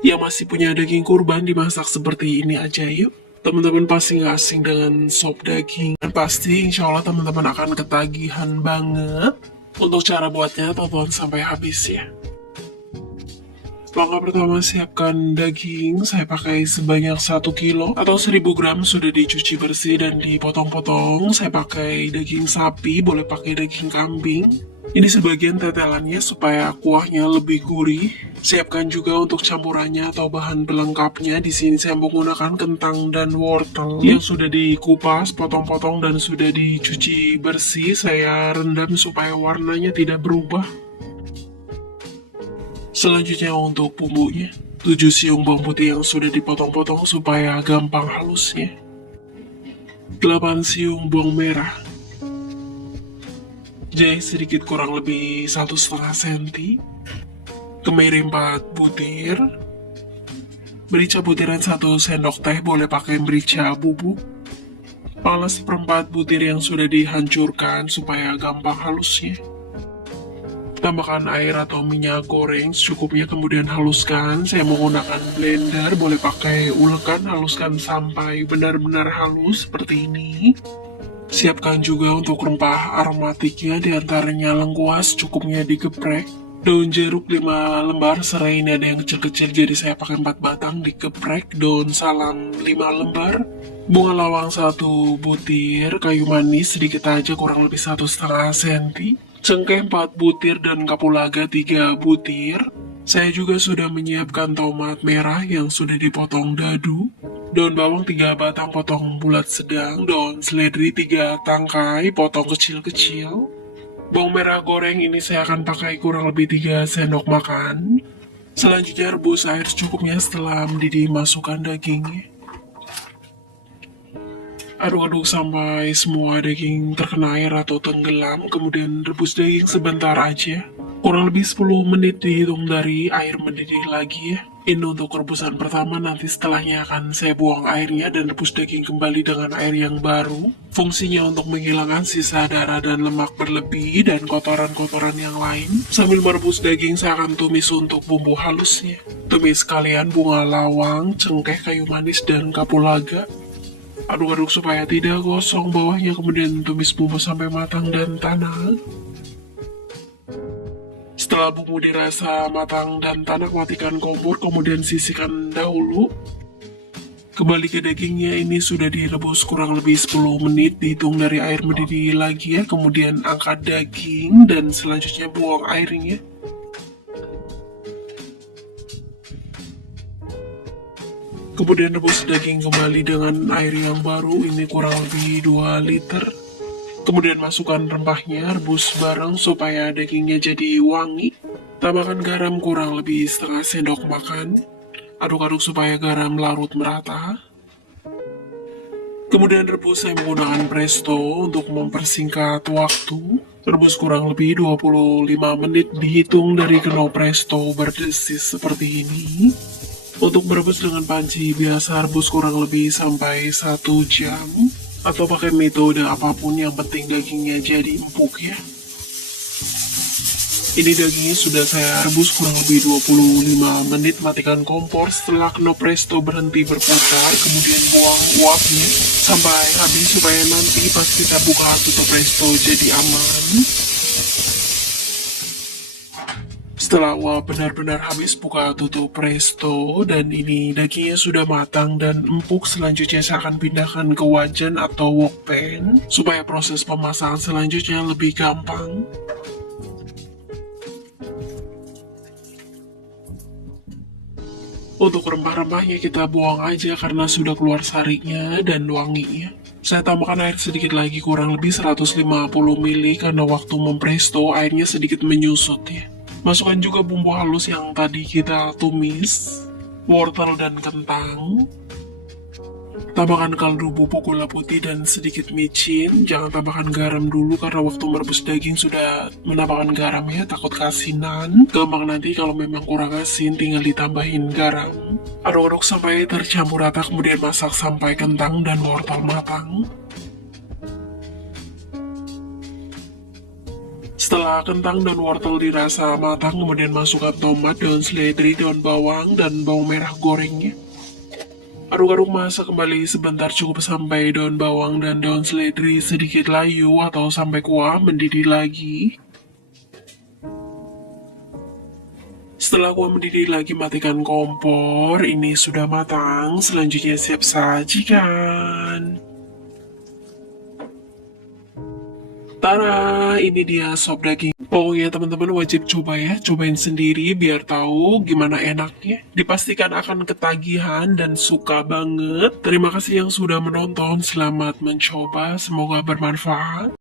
Yang masih punya daging kurban dimasak seperti ini aja yuk. Teman-teman pasti nggak asing dengan sop daging. Dan pasti insya Allah teman-teman akan ketagihan banget. Untuk cara buatnya tonton sampai habis ya. Langkah pertama, siapkan daging. Saya pakai sebanyak 1 kilo atau 1000 gram sudah dicuci bersih dan dipotong-potong. Saya pakai daging sapi, boleh pakai daging kambing. Ini sebagian tetelannya supaya kuahnya lebih gurih. Siapkan juga untuk campurannya atau bahan pelengkapnya. Di sini saya menggunakan kentang dan wortel yang sudah dikupas, potong-potong dan sudah dicuci bersih. Saya rendam supaya warnanya tidak berubah. Selanjutnya untuk bumbunya, 7 siung bawang putih yang sudah dipotong-potong supaya gampang halusnya. 8 siung bawang merah. Jahe sedikit kurang lebih 1,5 cm. Kemiri 4 butir. Merica butiran 1 sendok teh, boleh pakai merica bubuk. Pala 1/4 butir yang sudah dihancurkan supaya gampang halusnya. Tambahkan air atau minyak goreng secukupnya, kemudian haluskan. Saya menggunakan blender, boleh pakai ulekan, haluskan sampai benar-benar halus seperti ini. Siapkan juga untuk rempah aromatiknya, diantaranya lengkuas, cukupnya digeprek. Daun jeruk 5 lembar, serai ini ada yang kecil-kecil jadi saya pakai 4 batang, digeprek. Daun salam 5 lembar. Bunga lawang 1 butir, kayu manis sedikit aja kurang lebih 1,5 cm. Cengkeh 4 butir dan kapulaga 3 butir. Saya juga sudah menyiapkan tomat merah yang sudah dipotong dadu. Daun bawang 3 batang potong bulat sedang. Daun seledri 3 tangkai potong kecil-kecil. Bawang merah goreng ini saya akan pakai kurang lebih 3 sendok makan. Selanjutnya rebus air secukupnya. Setelah mendidih masukkan dagingnya. Aduk-aduk sampai semua daging terkena air atau tenggelam, kemudian rebus daging sebentar aja. Kurang lebih 10 menit dihitung dari air mendidih lagi ya. Ini untuk rebusan pertama, nanti setelahnya akan saya buang airnya dan rebus daging kembali dengan air yang baru. Fungsinya untuk menghilangkan sisa darah dan lemak berlebih dan kotoran-kotoran yang lain. Sambil merebus daging, saya akan tumis untuk bumbu halusnya. Tumis sekalian bunga lawang, cengkeh, kayu manis, dan kapulaga. Aduk-aduk supaya tidak gosong bawahnya, kemudian tumis bumbu sampai matang dan tanah. Setelah bumbu dirasa matang dan tanah, matikan kompor, kemudian sisihkan dahulu. Kembali ke dagingnya, ini sudah direbus kurang lebih 10 menit, dihitung dari air mendidih lagi ya. Kemudian angkat daging dan selanjutnya buang airnya. Kemudian rebus daging kembali dengan air yang baru, ini kurang lebih 2 liter. Kemudian masukkan rempahnya, rebus bareng supaya dagingnya jadi wangi. Tambahkan garam kurang lebih setengah sendok makan. Aduk-aduk supaya garam larut merata. Kemudian rebus, saya menggunakan presto untuk mempersingkat waktu. Rebus kurang lebih 25 menit, dihitung dari knop presto berdesis seperti ini. Untuk merebus dengan panci biasa, rebus kurang lebih sampai 1 jam. Atau pakai metode apapun, yang penting dagingnya jadi empuk ya. Ini dagingnya sudah saya rebus kurang lebih 25 menit, matikan kompor. Setelah knop presto berhenti berputar, kemudian buang uapnya sampai habis supaya nanti pas kita buka tutup presto jadi aman. Setelah uap benar-benar habis, buka tutup presto dan ini dagingnya sudah matang dan empuk. Selanjutnya saya akan pindahkan ke wajan atau wok pan supaya proses pemasakan selanjutnya lebih gampang. Untuk rempah-rempahnya kita buang aja karena sudah keluar sarinya dan wanginya. Saya tambahkan air sedikit lagi, kurang lebih 150 ml karena waktu mempresto airnya sedikit menyusut ya. Masukkan juga bumbu halus yang tadi kita tumis, wortel dan kentang. Tambahkan kaldu bubuk, gula putih, dan sedikit micin. Jangan tambahkan garam dulu karena waktu merebus daging sudah menambahkan garam ya, takut keasinan. Gampang nanti kalau memang kurang asin, tinggal ditambahin garam. Aduk-aduk sampai tercampur rata, kemudian masak sampai kentang dan wortel matang. Setelah kentang dan wortel dirasa matang, kemudian masukkan tomat, daun seledri, daun bawang, dan bawang merah gorengnya. Aduk-aduk masak kembali sebentar, cukup sampai daun bawang dan daun seledri sedikit layu atau sampai kuah mendidih lagi. Setelah kuah mendidih lagi, matikan kompor. Ini sudah matang, selanjutnya siap sajikan. Tada, ini dia sop daging. Pokoknya teman-teman wajib coba ya, cobain sendiri biar tahu gimana enaknya. Dipastikan akan ketagihan dan suka banget. Terima kasih yang sudah menonton, selamat mencoba, semoga bermanfaat.